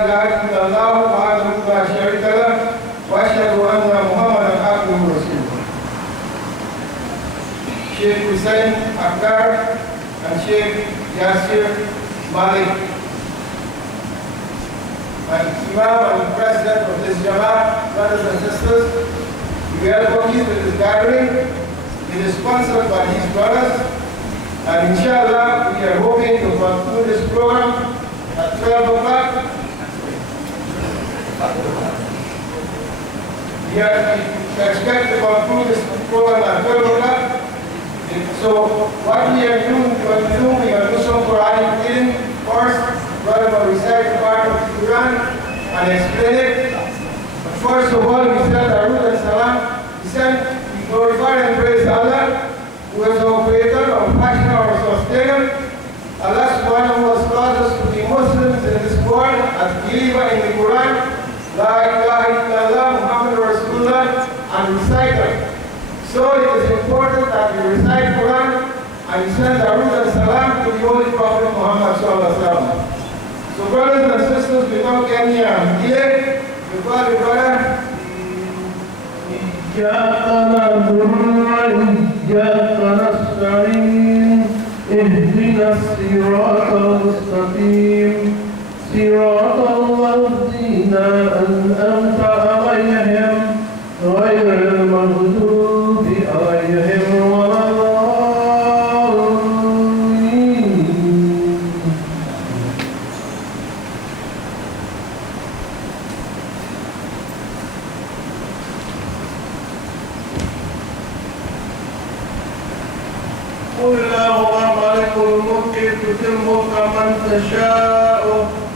لا إله إلا الله وحده لا شريك له وأشهد أن محمدا عبده ورسوله. Shaykh Huzaymah, Akhtar, and Shaykh Yasar, Malik, and Imam and President of this Jama'ah, brothers and sisters, we welcome you to this gathering. It is sponsored by these brothers, and inshallah we are hoping to conclude this program at 12 o'clock. We expect to conclude this program at 12 o'clock. So what we are doing, we are doing some Quranic reading first. Brother will recite the part of the Quran and explain it. But first of all, we said Darud and Salam. We said we glorify and praise Allah, who is our creator, our passion, our sustainer. Allah subhanahu wa ta'ala has caused us to be Muslims in this world as believer in the Quran. La ilaha illallah Muhammad Rasulullah, and recite it. So it is important that we recite Quran and send Darud and Salam to the Holy Prophet Muhammad sallallahu alaihi wasallam. So brothers and sisters, without any delay, we call the brother. إياك نعبد وإياك نستعين اهدنا الصراط المستقيم صراط الذين أنعمت عليهم غير المغضوب عليهم ولا الضالين. قل اللهم مالك الملك تؤتي الملك من تشاء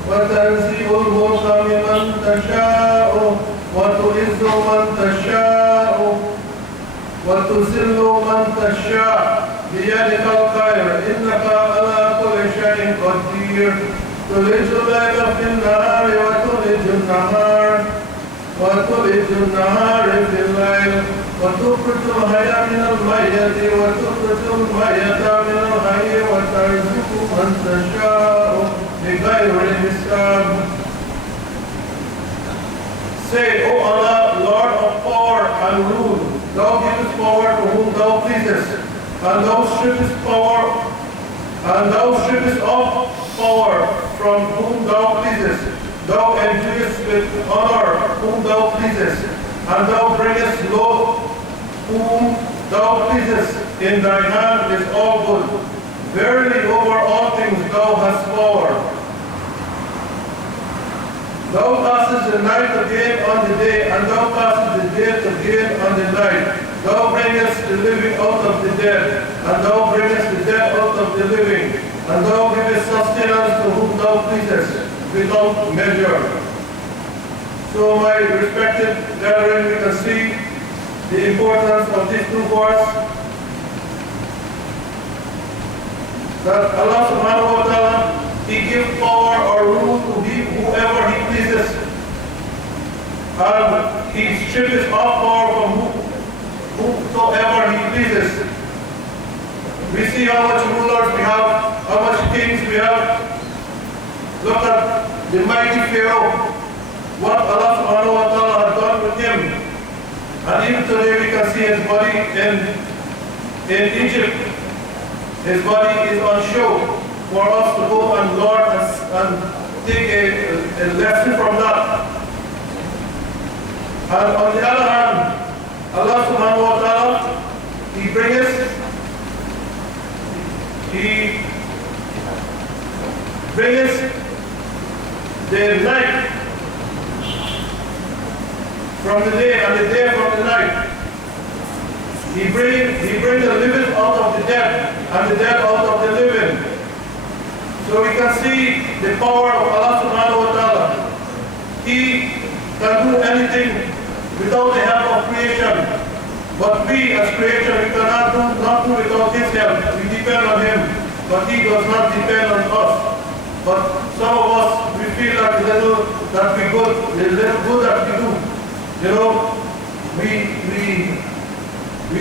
وتنزع الملك ممن تشاء وتعز من تشاء وتذل من تشاء بيدك الخير انك على كل شيء قدير تولج الليل في النهار وتولج النهار في الليل وتخرج الحي من الميت وتخرج الميت من الحي وترزق من تشاء بغير حساب. Say, O Allah, Lord of power and rule, thou givest power to whom thou pleasest, and thou strippest off power from whom thou pleasest. Thou enduest with honor whom thou pleasest, and thou bringest low whom thou pleasest. In thy hand is all good. Verily over all things thou hast power. Thou castest the night again on the day, and thou castest the dead again on the night. Thou bringest the living out of the dead, and thou bringest the dead out of the living, and thou givest sustenance to whom thou pleasest, without measure. So, my respected brethren, we can see the importance of these two words, that Allah subhanahu wa ta'ala, He gives power or rule to whoever He pleases, and He strips off power from whosoever He pleases. We see how much rulers we have, how much kings we have. Look at the mighty Pharaoh, what Allah subhanahu wa ta'ala has done with him. And even today we can see his body in Egypt. His body is on show for us to go and learn and take a lesson from that. And on the other hand, Allah subhanahu wa ta'ala, He brings the night from the day and the day from the night. He brings the living out of the dead and the dead out of the living. So we can see the power of Allah subhanahu wa ta'ala. He can do anything without the help of creation. But we as creation, we cannot do nothing without His help. We depend on Him, but He does not depend on us. But some of us, we feel that the little that we good, the little good that we do, you know, we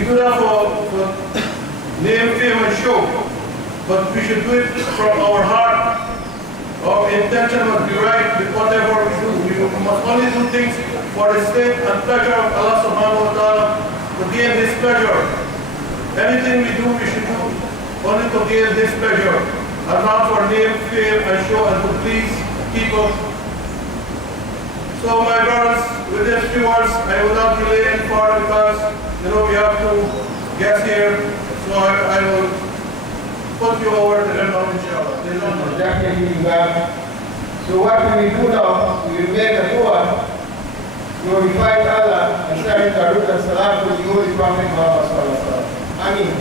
do that for name, fame, and show. But we should do it from our heart Our intention must be right with whatever we do. We must only do things for the sake and pleasure of Allah subhanahu wa ta'ala, to gain His pleasure. Anything we do, we should do only to gain His pleasure, and not for name, fame, and show, and to please people. So my brothers, with these few words, I will not delay any further because, we have to get here. So I will put you over to them now, inshallah. Definitely, so what we will do now, we will make a dua, glorify Allah, and send Darut and Salam to the Holy Prophet Muhammad sallallahu alaihi wasallam. Ameen.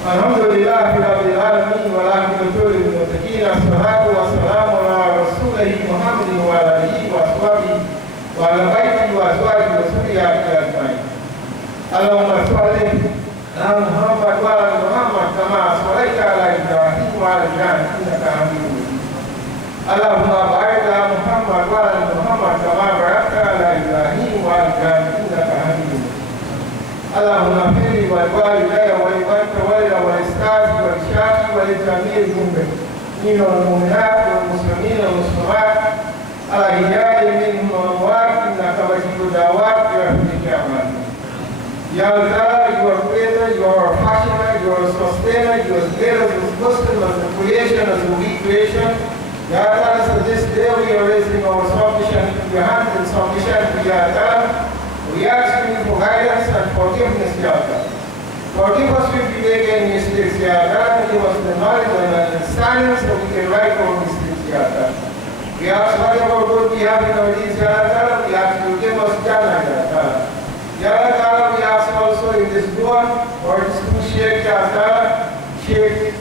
Alhamdulillah, Rabbil Alameen, wa lakinatul muttaqin, as-salatu wa salamu ala rasulihi Muhammadin wa ala alihi wa ashabihi wa ala baitihi wa azwajihi wa suriyatihi ajma'in. Allahumma salli ala Muhammad wa ala Muhammad kama sallaita ala Ibrahim wa ala Ibrahim innaka Hamidum Majid. Allahumma barik ala Muhammad wa ala Muhammad kama barakta ala Ibrahim wa ala Ibrahim innaka Hamidum Majid. Allahumma fili wal walidayya wa liman tawalla wal istadi wal shafi wa li jami'il mu'minin wal mu'minat wal muslimin wal muslimat ala hiya'i minhum wa amwat innaka majibud da'wat bi rahmatika ya Allah. Ya Allah, you are creator, you are fashioner, you are sustainer, you are creator, you are Muslim as the creation, as the weak creation. Ya Allah, so this day we are raising our submission to your hands and submission to Ya Allah. We ask you for guidance and forgiveness, Ya Allah. Forgive us if we make any mistakes, Ya Allah, and give us the knowledge and understanding so we can right our mistakes, Ya Allah. We ask whatever good we have in our deeds, Ya Allah, we ask you to give us Jannah, Ya Allah. Ya Allah, we ask also in this dua for this two Shaykh, Ya Allah, Shaykh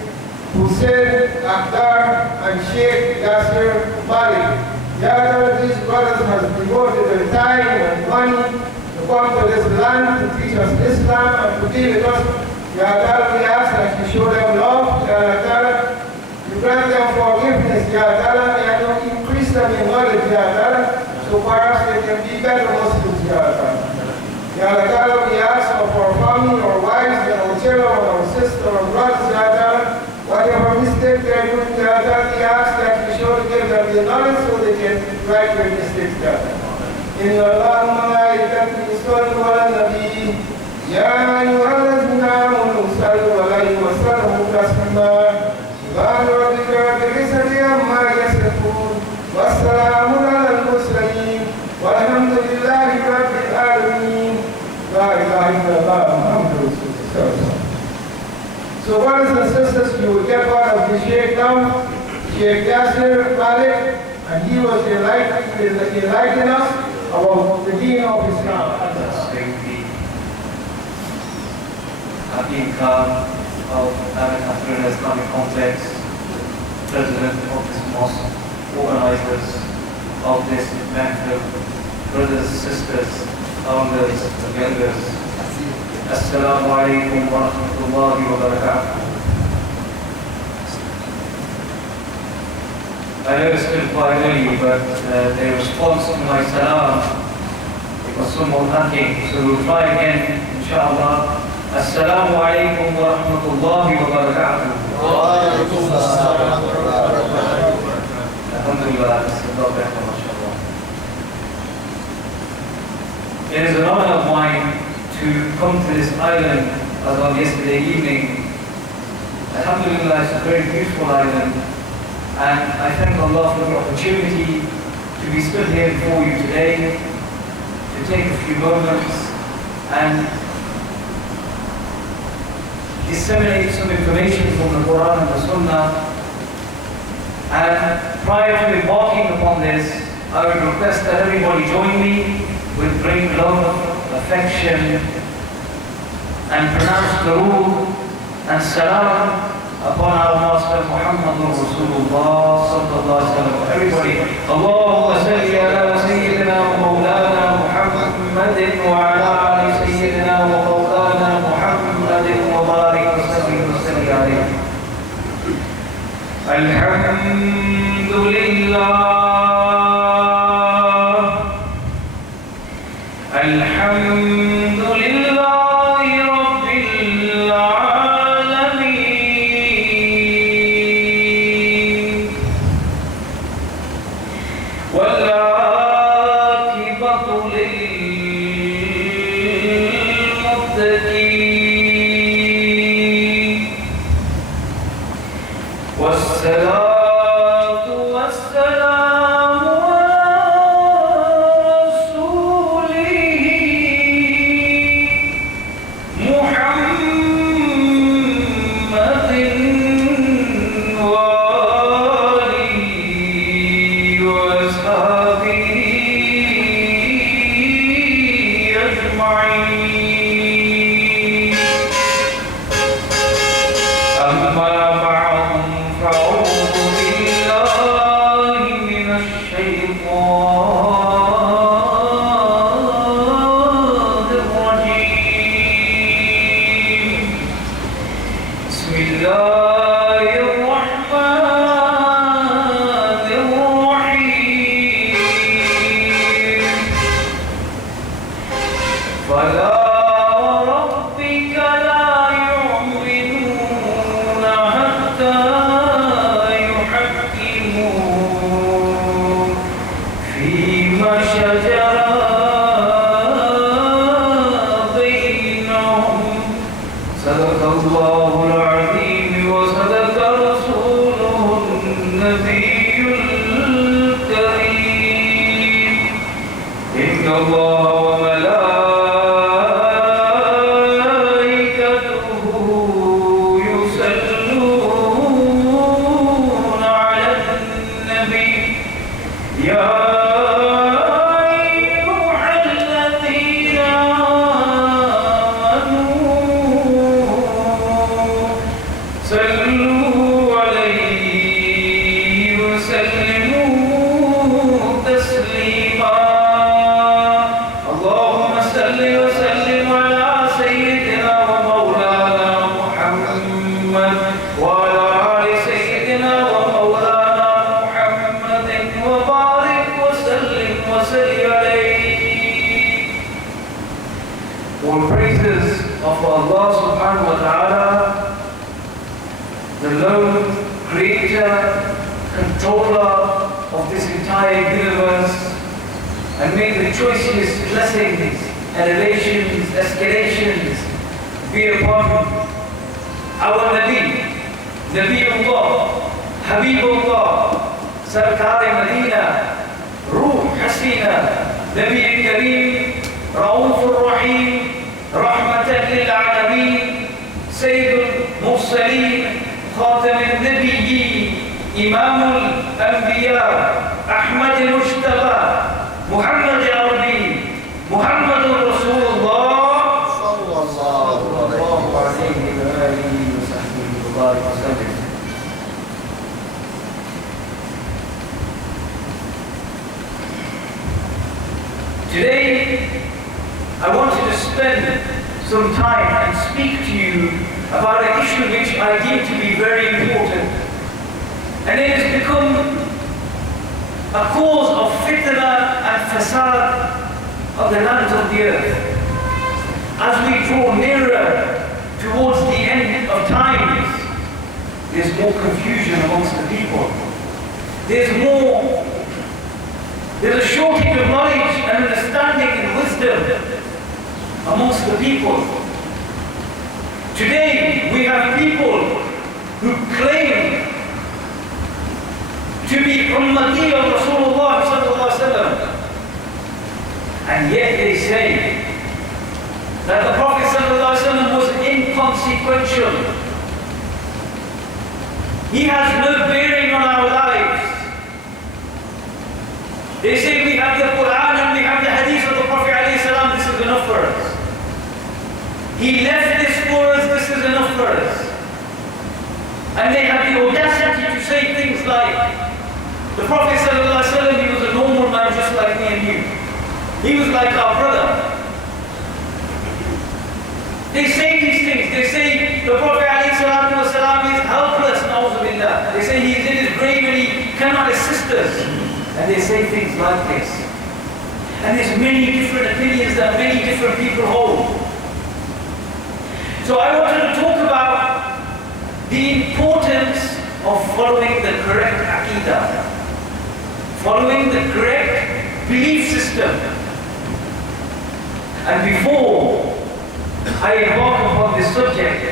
Huzaymah, Akhtar, and Shaykh Yasar, Malik. Ya Allah, these brothers have devoted their time and money to come to this land to teach us Islam and to be with us. Ya Allah, we ask that you show them love. Ya Allah, you grant them forgiveness. Ya Allah, and you increase them in knowledge. Ya Allah, so perhaps they can be better Muslims. Ya Allah. Ya Allah, we ask of our family, our wives, and our children, our sisters, our brothers. Ya Allah, whatever mistake they are doing, Ya Allah, we ask that you show to give them the knowledge so they can right their mistakes. Ya Allah. إن الله وملائكته يصلون على النبي يا أيها الذين آمنوا صلوا عليه وسلموا تسليما سبحان ربك رب العزة عما يصفون والسلام على المرسلين والحمد لله رب العالمين لا إله إلا الله محمد رسول الله. So brothers and sisters, you will get part of the Shaykh now, Shaykh Yasar Malik, and he was enlightening us about the deen of Islam. ACIC of Catherina Islamic Complex, President of this mosque, organizers of this event, brothers, sisters, elders, elders. Assalamu alaikum wa rahmatullahi wa barakatuh. I know it's still quite early, but the response to my salam was somewhat lacking, so we'll try again, inshallah. Assalamu alaikum wa rahmatullahi wa barakatuh. Wa alaikum assalam wa rahmatullahi wa barakatuh. Alhamdulillah, this is Allah, mashallah. It is an honor of mine to come to this island as of yesterday evening. Alhamdulillah, it's a very beautiful island. And I thank Allah for the opportunity to be stood here before you today, to take a few moments and disseminate some information from the Quran and the Sunnah. And prior to embarking upon this, I would request that everybody join me with great love, affection, and pronounce Durood and Salam upon our Master Muhammadur Rasulullah sallallahu alaihi wasallam. Everybody, Allahumma salli ala Sayyidina wa Mawlana Muhammadin wa ala ali Sayyidina wa Mawlana Muhammadin wa barik wa sallim wa salli alayhi. Alhamdulillah, alhamdulillah. وصحبه أجمعين. أما بعد فأعوذ بالله من الشيطان الرجيم. بسم الله الرحمن الرحيم. فلا وربك لا يؤمنون حتى يحكمون فيما شجر بينهم. صدق الله العظيم وصدق رسوله النبي الكريم. إن الله وملائكته يصلون على النبي. يا أيها الذين آمنوا صلوا عليه وسلموا تسليما. اللهم صل وسلم على سيدنا ومولانا محمد وعلى آل سيدنا ومولانا محمد وبارك وسلم عليه. All praises of Allah subhanahu wa ta'ala, the lone creator, controller of this entire universe, and may the choicest blessings, elevations, escalations be upon our Nabi, Nabiullah, Habibullah, Sarkar Medina, Ruh Hasina, Nabi Kareem, Rauf Rahim, Rahmatan lil Alameen, Sayyid al-Mursaleen, Khatam al-Nabiyyin, Imam al-Anbiya, Ahmad al-Mujtaba, Muhammad al-Arabi, Muhammad Rasulullah sallallahu alayhi wa alihi wa sahbihi wa barik wa sallam. Today, I wanted to spend some time and speak to you about an issue which I deem to be very important. And it has become a cause of fitna and fasad of the lands of the earth. As we draw nearer towards the end of times, there's more confusion amongst the people. There's a shortage of knowledge and understanding and wisdom amongst the people. Today, we have people who claim to be ummati of Rasulullah sallallahu alaihi wasallam, and yet they say that the Prophet sallallahu alaihi wasallam was inconsequential. He has no bearing on our lives. They say we have the Quran and we have the Hadith of the Prophet alayhi salam. This is enough for us. He left this for us. This is enough for us. And they have the audacity to say things like, the Prophet sallallahu alaihi wasallam, he was a normal man just like me and you. He was like our brother. They say these things. They say the Prophet alayhi salatu wasalam is helpless, na'uzubillah. They say he is in his grave and he cannot assist us. And they say things like this. And there's many different opinions that many different people hold. So I wanted to talk about the importance of following the correct aqidah, following the correct belief system. And before I embark upon this subject,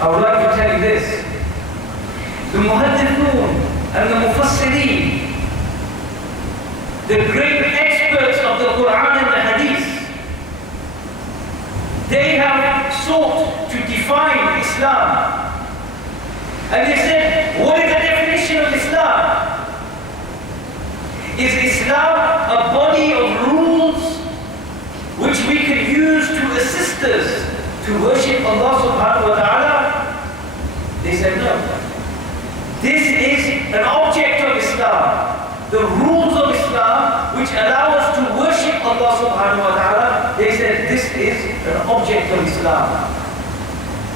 I would like to tell you this. The muhaddithun and the mufassirin, the great experts of the Quran and the Hadith, they have sought to define Islam. And they said, what is the definition of Islam? Is Islam a body of rules which we can use to assist us to worship Allah subhanahu wa ta'ala? They said no. This is an object of Islam. The rules of Islam which allow us to worship Allah subhanahu wa ta'ala, they said this is an object of Islam.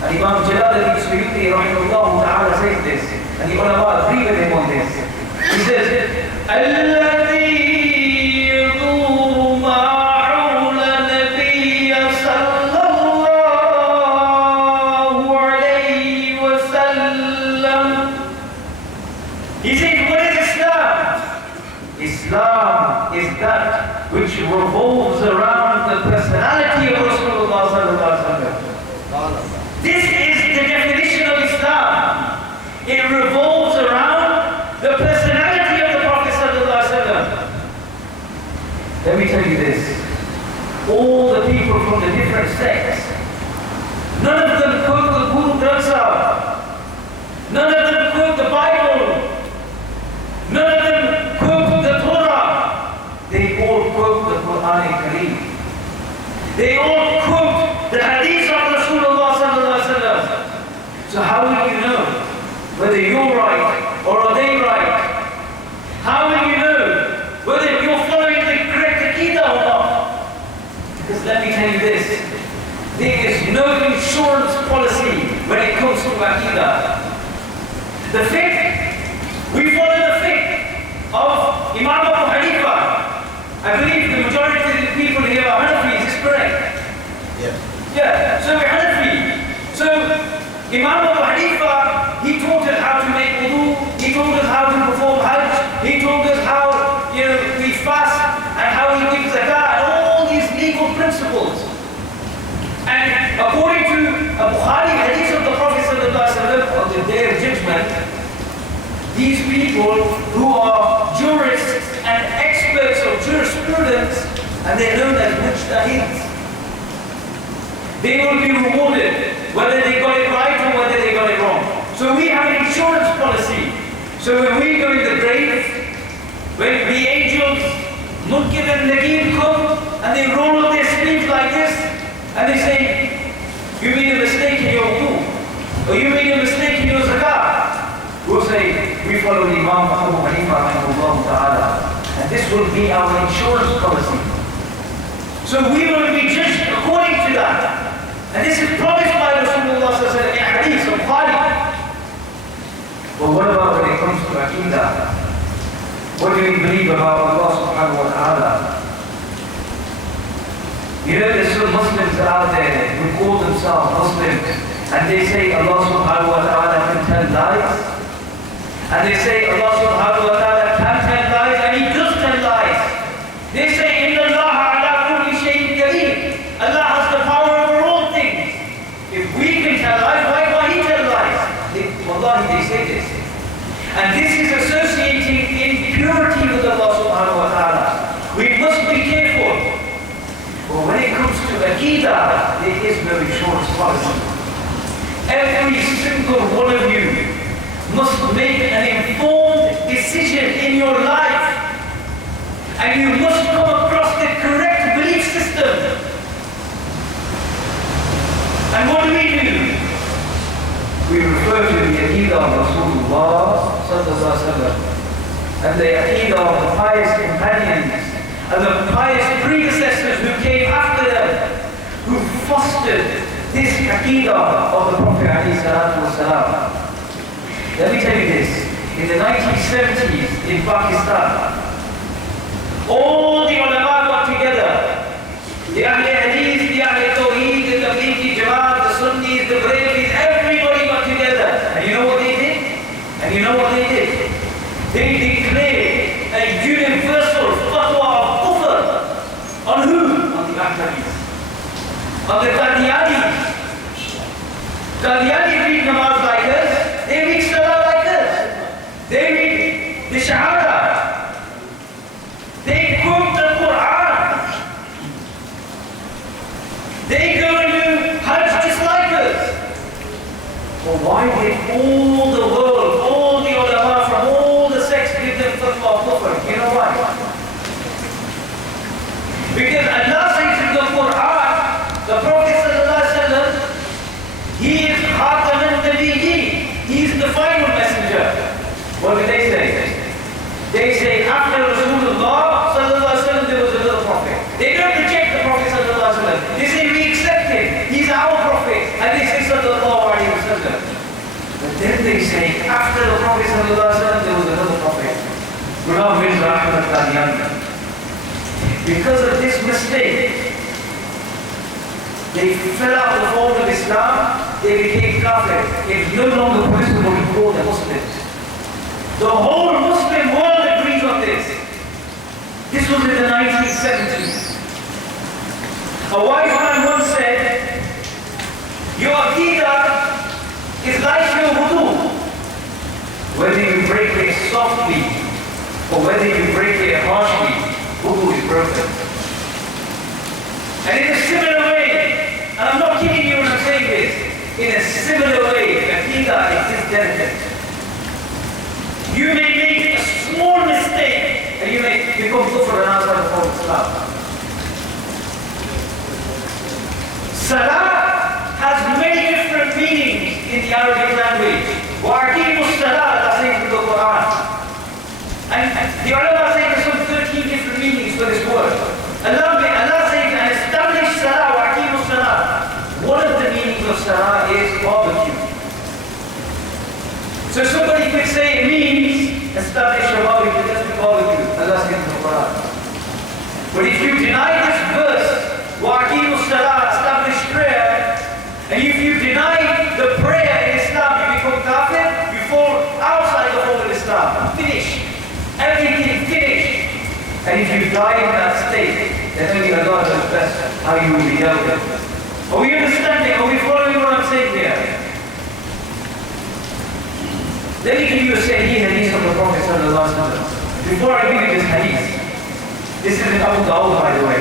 And Imam Jalaluddin Suyuti rahimahullah ta'ala says this, and the ulama agree with him on this. He says, الذي يدور معه النبي صلى الله عليه وسلم. He said, what is Islam? Islam is that which revolves around the personality of Rasulullah sallallahu alaihi wasallam. This is the definition of Islam. It revolves around the personality of the Prophet sallallahu alaihi wasallam. Let me tell you this. All the people from the different sects, none of them quote the Guru Granth Sahib. None of them quote the Bible. None of them quote the Torah. They all quote the Quran Kareem. They all quote the hadith of Rasulullah sallallahu alaihi wasallam. So how will you know whether you're right or are they right? How will you know whether you're following the correct Aqidah or not? Because let me tell you this, there is no insurance policy when it comes to Aqidah. The fiqh, we follow the fiqh of Imam Abu Hanifa. I believe the majority of the people here are Hanafis, is correct? Yeah, so we're Hanafi. So Imam Abu Hanifa, he taught us how to make wudu, he taught us how to perform Hajj, he taught us how we fast and how we give zakah, and all these legal principles. And according to a Bukhari hadith of the Prophet sallallahu alaihi wasallam on the day of judgment, these people who are jurists and experts of jurisprudence, and they're known as mujtahids, they will be rewarded whether they got it right or whether they got it wrong. So we have an insurance policy. So when we go in the grave, when the angels, Munkir and Nakir come and they roll up their sleeves like this and they say, you made a mistake in your wudu, or you made a mistake in your zakah. We'll say, we follow the Imam Abu Hanifa ta'ala, and this will be our insurance policy. So we will be judged according to that. And this is promised by Rasulullah sallallahu alaihi wasallam in hadith of Bukhari. But what about when it comes to Aqidah? What do we believe about Allah subhanahu wa ta'ala? You know, there's some Muslims out there who call themselves Muslims, and they say Allah subhanahu wa ta'ala can tell lies. And they say Allah subhanahu wa ta'ala can tell lies, and He does tell lies. They say, Inna Allah ala kulli shay'in kareem. Allah has the power over all things. If we can tell lies, why can't He tell lies? Wallahi, they say this. And this is associating impurity with Allah subhanahu wa ta'ala. We must be careful. But when it comes to Aqidah, there is no insurance policy. Every single one of you must make an informed decision in your life. And you must come across the correct belief system. And what do? We refer to the Aqidah of Rasulullah sallallahu alaihi wasallam, and the Aqidah of the pious companions and the pious predecessors who came after them, who fostered this Aqidah of the Prophet alayhi salatu wasalam. Let me tell you this, in the 1970s in Pakistan, all the ulama got together, the Ahl Hadith, the Ahl Tawheed, the Tablighi Jamaat, the Sunnis, the Brahmins, everybody got together. And you know what they did? They declared a universal fatwa of kufr. On who? On the Akhtaris. On the Qadianis. Qadianis read namaz like us, they read salah like us. They read the Shahada. They quote the Quran. They go and do Hajj just like us. Well, why did all the world, all the ulama from all the sects give them fatwa of kufr? You know why? Qadiani. Because of this mistake, they fell out of the fold of Islam, they became kafir. It's no longer permissible to call them Muslims. The whole Muslim world agrees on this. This was in the 1970s. A wise man once said, your aqidah is like your wudu. Whether you break it softly or whether you break it harshly, wudu is broken. And in a similar way, and I'm not kidding you when I'm saying this, in a similar way, aqidah is delicate. You may make a small mistake and you may become kufr and outside the fold of Islam. Salah has many different meanings in the Arabic language. وَأَقِيمُوا الصَّلَاةَ, that's in the Quran. And the ulama say there's some 13 different meanings for this word. Allah says, and establish salah, وَأَقِيمُوا الصَّلَاةَ. One of the meanings of salah is barbecue. So somebody could say it means establish a barbecue, that's the barbecue. Allah says in the Quran. But if you deny this verse, وَأَقِيمُوا الصَّلَاةَ, establish prayer, and if you deny the prayer in Islam, you become kafir, you fall outside the fold of Islam. Finish. Everything finished. And if you die in that state, then only Allah knows best how you will be dealt with. Are we understanding? Are we following what I'm saying here? Let me give you a hadith of the Prophet sallallahu alaihi wasallam. Before I give you this hadith, this is in Abu Dawud, by the way.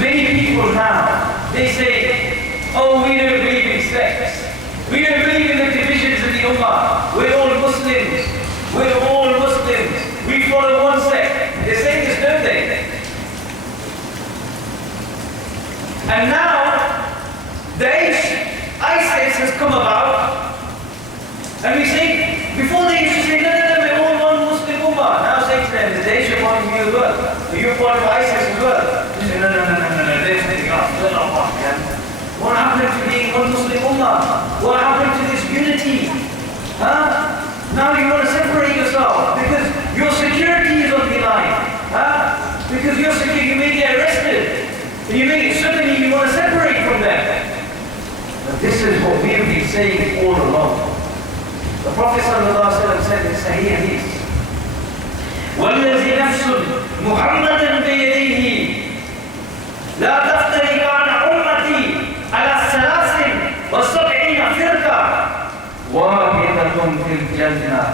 Many people now, they say, oh, we don't believe in sects. We don't believe in the divisions of the Ummah. We're all Muslims. We're all Muslims. We follow one sect. They say this, don't they? And now, the ACIC has come about, and we say, before they used to say, no, we're all one Muslim Ummah. Now say to them, the ACIC part of you as well. You're part of ISIS as well. They say, no, there's something else. They're not one, man. What happened to being one Muslim Ummah? What happened to this unity? Huh? Now you want to separate yourself because your security is on the line. Huh? Because your security, you may get arrested. And you may suddenly you want to separate from them. But this is what we have been saying all along. The Prophet ﷺ said in Sahih Hadith, وَالَّذِي نَفْسٌ مُحَمَّدًا بِيَدِيهِ لَا تَفْتَرِقَانَ أُمَّتِي عَلَى الثَّلَاثٍ وَسَبْعِينَ فِرْقَةً وَاحِدَةٌ فِي الْجَنَّةِ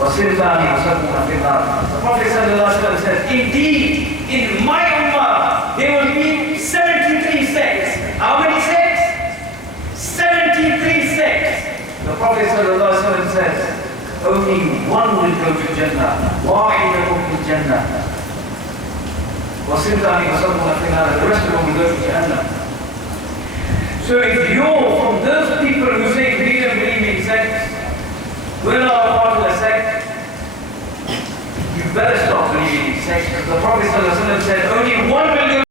وَسِرْتَانِ وَسَبْعُونَ فِي النَّارِ. The Prophet ﷺ said, indeed, in my ummah, there will be 73 sects. How many sects? 73 sects. The Prophet ﷺ says, only one will go to Jannah. وَاحِدَةٌ فِي الْجَنَّةِ وَسِرْتَانِ وَسَبْعُونَ فِي النَّارِ. The rest of them will go to Jannah. So if you're from those people who say we don't believe in sects, we're not a part of a sect, you better stop believing in sects, because the Prophet ﷺ said only one will go